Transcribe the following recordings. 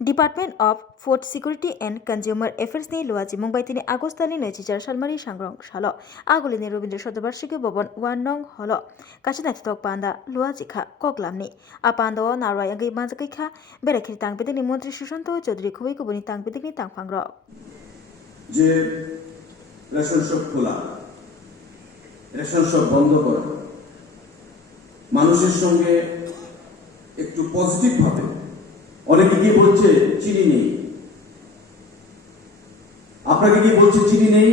Department of Food Security and Consumer Affairs ni luaji Mumbai tini Agostani nechijar salmari sangrong shalo agulini Robindra Shotobarshiki Bobon Wanong holo kachina tok panda luaji kha koklamni apando narwa yangi manjakai kha berekhiri tangpedini মন্ত্রী সুশান্ত চৌধুরী খুবই কুবনি tangpedini tangphangro যে ration shop খোলা ration shop বন্ধ করা মানুষের সঙ্গে একটু positive ভাবে অনেকে কি বলছে চিনি নেই আপনাকে কি বলছে চিনি নেই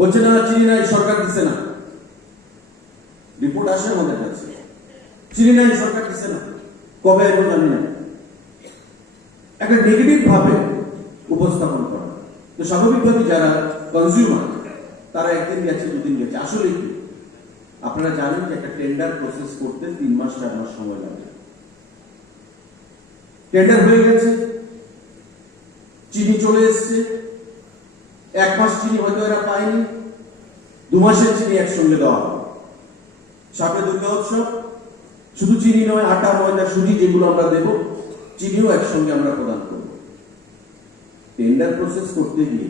বলছে না চিনি নাই সরকার দিচ্ছে না রিপোর্ট আসে আমাদের কাছে চিনি নাই সরকার দিচ্ছে না কবে এবং জানি না একটা নেগেটিভ ভাবে উপস্থাপন করা তো স্বাভাবিকভাবে যারা কনজিউমার তারা একদিন গেছে দুদিন গেছে আসলে কি আপনারা জানেন যে একটা টেন্ডার প্রসেস করতে 3 মাস 4 মাস সময় লাগে টেন্ডার হয়ে গেছে চিনি চলে এসছে 1 মাস চিনি হয়তো এরা পায়নি 2 মাসের চিনি একসঙ্গে দেওয়া হবে সামনে দুর্গা উৎসব শুধু চিনি নয় আটা ময়দা সুজি যেগুলো আমরা দেব চিনিও একসঙ্গে আমরা প্রদান করব টেন্ডার প্রসেস করতে গিয়ে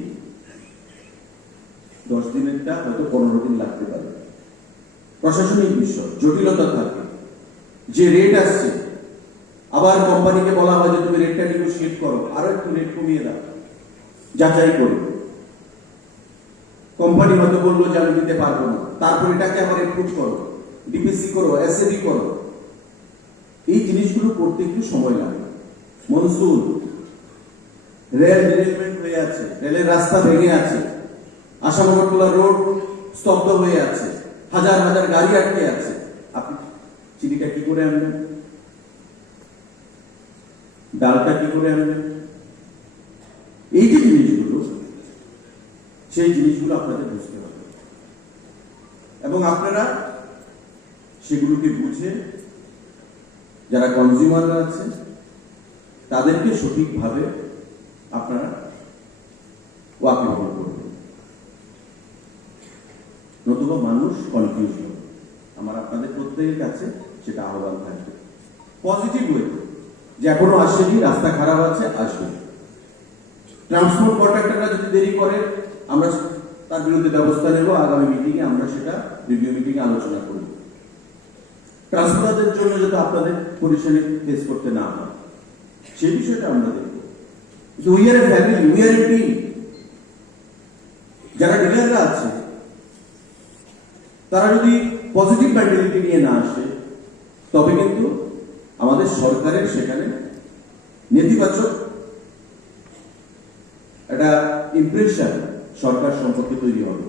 10 দিনেরটা হয়তো 15 দিন লাগতে পারে প্রশাসনিক বিষয় জটিলতা থাকে যে রেট আসছে আবার কোম্পানিকে বলা হয় যে তুমি রেটটা নেগোশিয়েট করো আরো একটু রেট কমিয়ে দাও যাচাই করো কোম্পানি হয়তো বললো যে আমি দিতে পারবো না তারপর এটাকে আবার ইমপ্রুভ করো ডিপিসি করো এসএবি করো এই জিনিসগুলো করতে একটু সময় লাগে মনসুন রেল ডিরেলমেন্ট হয়ে আছে রেলের রাস্তা ভেঙে আছে আসামগড়তলা রোড স্তব্ধ হয়ে আছে হাজার হাজার গাড়ি আটকে আছে আপনি চিনিটা কি করে আনবেন ডালটা কি করে আনবেন এই যে জিনিসগুলো সেই জিনিসগুলো আপনাদের বুঝতে হবে এবং আপনারা সেগুলোকে বুঝে যারা কনজিউমাররা আছে তাদেরকে সঠিকভাবে আপনারা ওয়াকিবহাল করবেন নতুবা মানুষ কনফিউজ হবে আমার আপনাদের প্রত্যেকের কাছে সেটা আহ্বান থাকবে পজিটিভ ওয়েতে যে এখনো আসেনি রাস্তা খারাপ আছে আসবে ট্রান্সপোর্ট কন্ট্রাক্টররা যদি দেরি করে আমরা তার বিরুদ্ধে ব্যবস্থা নেব আগামী মিটিংয়ে আমরা সেটা রিভিউ মিটিংয়ে আলোচনা করব ট্রান্সপোর্টারদের জন্য যাতে আপনাদের পরিশ্রমে ফেস করতে না হয় সেই বিষয়টা আমরা দেখব we are A family we are A team যারা ডিলাররা আছে তারা যদি পজিটিভ মেন্টালিটি নিয়ে না আসে তবে কিন্তু আমাদের সরকারের সেখানে নেতিবাচক একটা ইমপ্রেশন সরকার সম্পর্কে তৈরি হবে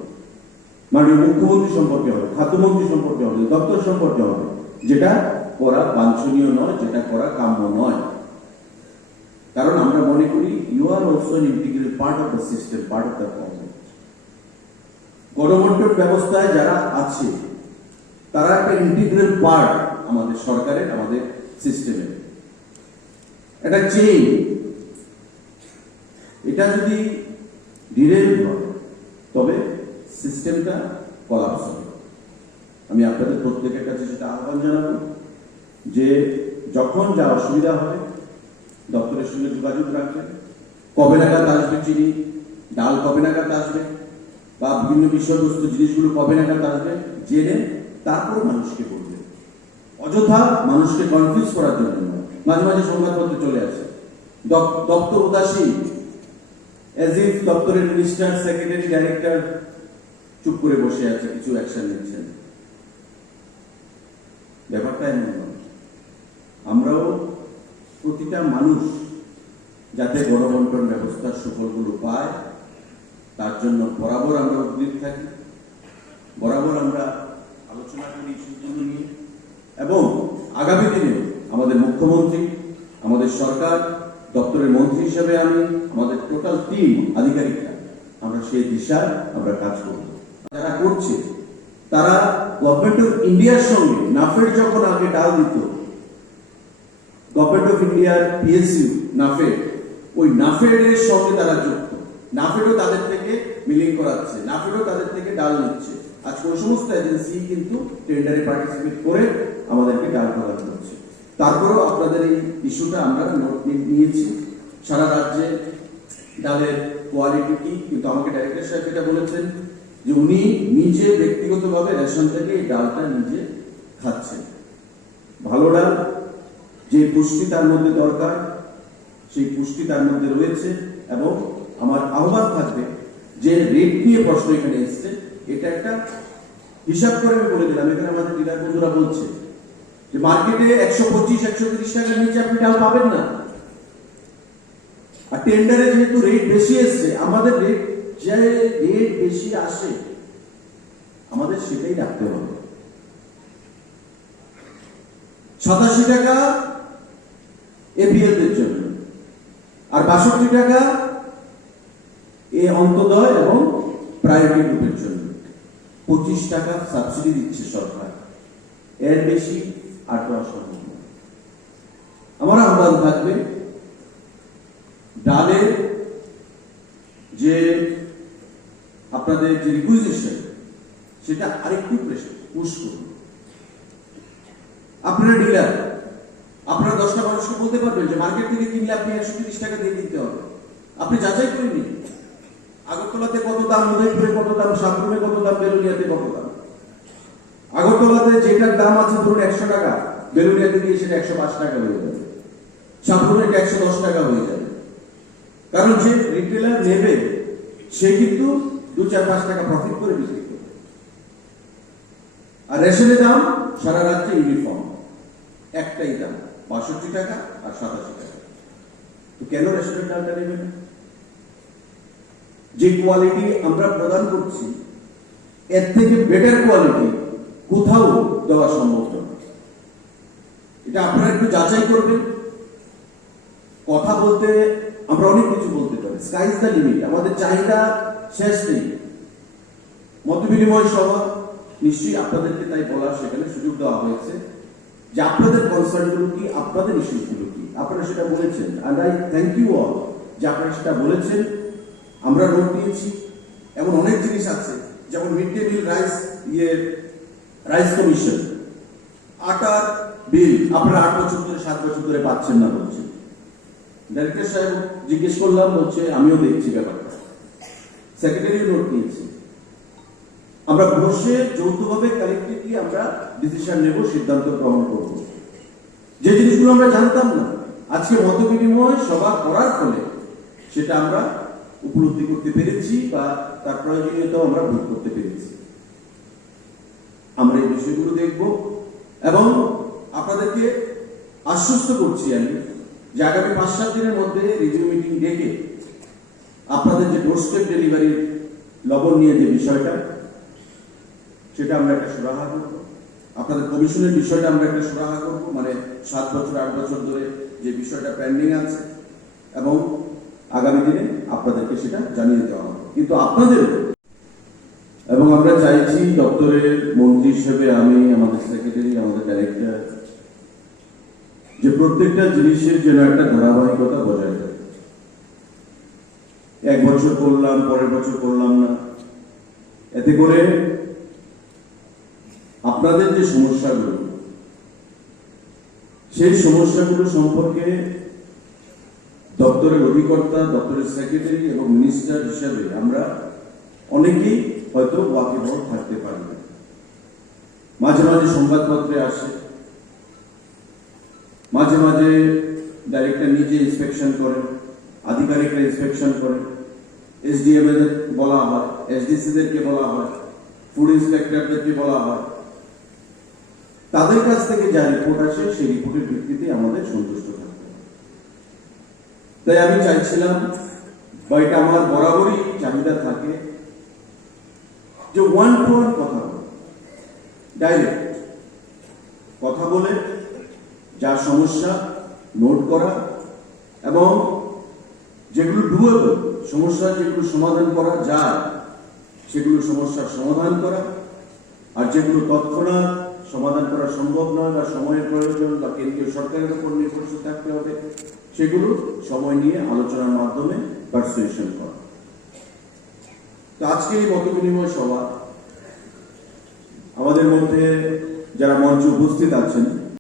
মাননীয় মুখ্যমন্ত্রী সম্পর্কে হবে খাদ্যমন্ত্রী সম্পর্কে হবে দপ্তর সম্পর্কে হবে যেটা করা বাঞ্ছনীয় নয় যেটা করা কাম্য নয় কারণ আমরা মনে করি you are also an integral part of the system part of the government গণবন্টন ব্যবস্থায় যারা আছে তারা একটা ইন্টিগ্রাল পার্ট আমাদের সরকারের আমাদের সিস্টেমের একটা চেইন এটা যদি ডিরেল হয় তবে সিস্টেমটা কলাপস হবে আমি আপনাদের প্রত্যেকের কাছে সেটা আহ্বান জানাবো যে যখন যা অসুবিধা হবে দপ্তরের সঙ্গে যোগাযোগ রাখবেন কবে নাগাদ আসবে চিনি ডাল কবে নাগাদ আসবে বা বিভিন্ন বিষয়বস্তু জিনিসগুলো কবে নাগাদ আসবে জেনে তারপর মানুষকে বলবে অযথা মানুষকে কনফিউজ করার জন্য মাঝে মাঝে সংবাদপত্রে চলে আসে দপ্তর উদাসীন এজ ইফ দপ্তরের মিনিস্টার সেক্রেটারি ডাইরেক্টর চুপ করে বসে আছে কিছু অ্যাকশন নিচ্ছেন ব্যাপারটা এমন নয় আমরাও প্রতিটা মানুষ যাতে গণবন্টন ব্যবস্থার সুফলগুলো পায় তার জন্য বরাবর আমরা উদ্গ্রীব থাকি বরাবর আমরা আলোচনা করি ইস্যুগুলো নিয়ে এবং আগামী দিনে আমাদের মুখ্যমন্ত্রী আমাদের সরকার দপ্তরের মন্ত্রী হিসেবে আমি আমাদের টোটাল টিম আধিকারিকরা আমরা সেই দিশায় আমরা কাজ করব যারা করছে তারা গভর্নমেন্ট অফ ইন্ডিয়ার সঙ্গে নাফেড যখন আগে ডাল দিত গভর্নমেন্ট অফ ইন্ডিয়ার পিএসইউ নাফেড ওই নাফেডের সঙ্গে তারা যুক্ত নাফেডও তাদের থেকে মিলিং করাচ্ছে নাফেডও তাদের থেকে ডাল নিচ্ছে আজকে ওই সমস্ত এজেন্সি কিন্তু টেন্ডারে পার্টিসিপেট করে আমাদেরকে ডাল প্রদান করছে তারপরেও আপনাদের এই ইস্যুটা আমরা নোট নিয়েছি সারা রাজ্যে ডালের কোয়ালিটি কি, কিন্তু আমাকে ডাইরেক্টর সাহেব এটা বলেছেন যে উনি নিজে ব্যক্তিগতভাবে রেশন থেকে এই ডালটা নিজে খাচ্ছেন। ভালো ডাল, যে পুষ্টি তার মধ্যে দরকার সেই পুষ্টি তার মধ্যে রয়েছে। এবং আমার আহ্বান থাকবে যে রেট নিয়ে প্রশ্ন এখানে এসছে, এটা একটা হিসাব করে আমি বলে দিলাম। এখানে আমাদের ডিলার বন্ধুরা বলছে যে মার্কেটে 125-130 টাকার নিচে আপনি ডাল পাবেন না। আর টেন্ডারে যেহেতু রেট বেশি এসছে, আমাদের রেট যে রেট বেশি আসে আমাদের সেটাই রাখতে হবে। 87 টাকা এপিএলদের জন্য, আর 62 টাকা এই অন্তোদয় এবং প্রায়োরিটি গ্রুপের জন্য। 25 টাকা সাবসিডি দিচ্ছে সরকার, এর বেশি আর দেওয়া সম্ভব নয়। আমার আহ্বান থাকবে ডালের যে আপনাদের যে রিকুইজিশন সেটা আরেকটু পুশ করুন। আপনারা ডিলার, আপনারা 10টা মানুষকে বলতে পারবেন যে মার্কেট থেকে কিনলে আপনি 130 টাকা দিয়ে কিনতে হবে। আপনি যাচাই করে নিন আগরতলাতে কত দাম, উদয়পুরে কত দাম, সাতপুরে কত দাম, বেলুনিয়াতে কত দাম। আগরতলাতে যেটার দাম আছে ধরুন 100 টাকা, বেলুনিয়াতে গিয়ে সেটা 105 টাকা হয়ে যাবে, সাতপুরে 110 টাকা হয়ে যাবে। কারণ যে রিটেলার নেবে সে কিন্তু 2-4-5 টাকা প্রফিট করে বিক্রি করবে। আর রেশনের দাম সারা রাজ্যে ইউনিফর্ম, একটাই দাম 62 টাকা আর 87 টাকা। তো কেন রেশনের ডালটা নেবে না? যে কোয়ালিটি আমরা প্রদান করছি এর থেকে বেটার কোয়ালিটি কোথাও দেওয়া সম্ভব নয়। এটা আপনারা একটু যাচাই করবেন। কথা বলতে আমরা অনেক কিছু বলতে পারি, স্কাই ইজ দ্য লিমিট, আমাদের চাহিদা শেষ নেই। মত বিনিময় সভা নিশ্চয়ই আপনাদেরকে তাই বলার সেখানে সুযোগ দেওয়া হয়েছে যে আপনাদের কনসার্নগুলো কি, আপনাদের ইস্যুগুলো কি, আপনারা সেটা বলেছেন। And I thank you all যে আপনারা সেটা বলেছেন, আমরা নোট নিয়েছি। এমন অনেক জিনিস আছে, যেমন mid day meal rice commission, আটার বিল আপনারা 8 বছর ধরে 7 বছর ধরে পাচ্ছেন না বলছে। ডাইরেক্টর সাহেব জিজ্ঞেস করলাম, বলছে আমিও দেখছি ব্যাপারটা, সেক্রেটারিও নোট নিয়েছি। আমরা বসে যৌথভাবে কালেক্টিভলি আমরা ডিসিশন নেব, সিদ্ধান্ত গ্রহণ করব। যে জিনিসগুলো আমরা জানতাম না, আজকে মত বিনিময় সভা করার ফলে সেটা আমরা উপলব্ধি করতে পেরেছি বা তার প্রয়োজনীয়তা আমরা ভোগ করতে পেরেছি। আমরা এই বিষয়গুলো দেখব এবং আপনাদেরকে আশ্বস্ত করছি আমি যে আগামী 5-7 দিনের মধ্যে রিভিউ মিটিং ডেকে আপনাদের যে ডোরস্টেপ ডেলিভারির লবণ নিয়ে যে বিষয়টা, সেটা আমরা একটা সুরাহা করব। আপনাদের কমিশনের বিষয়টা আমরা একটা সুরাহা করব, মানে 7 বছর 8 বছর ধরে যে বিষয়টা পেন্ডিং আছে, এবং আগামী দিনে আপনাদেরকে সেটা জানিয়ে দেওয়া হবে। কিন্তু আপনাদের এবং আমরা চাইছি দপ্তরের মন্ত্রী হিসেবে আমি, আমাদের সেক্রেটারি, আমাদের ডাইরেক্টর, যে প্রত্যেকটা জিনিসের যেন একটা ধারাবাহিকতা বজায় থাকে। 1 বছর করলাম, পরের বছর করলাম না, এতে করে আপনাদের যে সমস্যাগুলো, সেই সমস্যাগুলো সম্পর্কে দপ্তরের অধিকর্তা, দপ্তরের সেক্রেটারি এবং মিনিস্টার হিসাবে আমরা অনেকেই হয়তো ওয়াকিবহাল থাকতে পারি না। মাঝে মাঝে সংবাদপত্রে আসে, মাঝে মাঝে ডাইরেক্টর নিজে ইন্সপেকশন করেন, আধিকারিকরা ইন্সপেকশন করেন, এসডিএম এদের বলা হয়, এসডিসিদেরকে বলা হয়, ফুড ইন্সপেক্টরদেরকে বলা হয়। তাদের কাছ থেকে যা রিপোর্ট আসে সেই রিপোর্টের ভিত্তিতে আমাদের সন্তুষ্ট থাকতে হবে। তাই আমি চাইছিলাম, বা এটা আমার বরাবরই চাহিদা থাকে, যে 1 to 1 কথা বলে, ডাইরেক্ট কথা বলে যা সমস্যা নোট করা, এবং যেগুলো ডুয়েবল সমস্যা, যেগুলো সমাধান করা যায় সেগুলো সমস্যার সমাধান করা, আর যেগুলো তৎক্ষণাৎ সমাধান করা সম্ভব নয় বা সময়ের প্রয়োজন বা কেন্দ্রীয় সরকারের উপর নির্ভরশীল থাকতে হবে, সেগুলো সময় নিয়ে আলোচনার মাধ্যমে পারসুয়েশন করা। তো আজকে এই মত বিনিময় সভা আমাদের মধ্যে যারা মঞ্চে উপস্থিত আছেন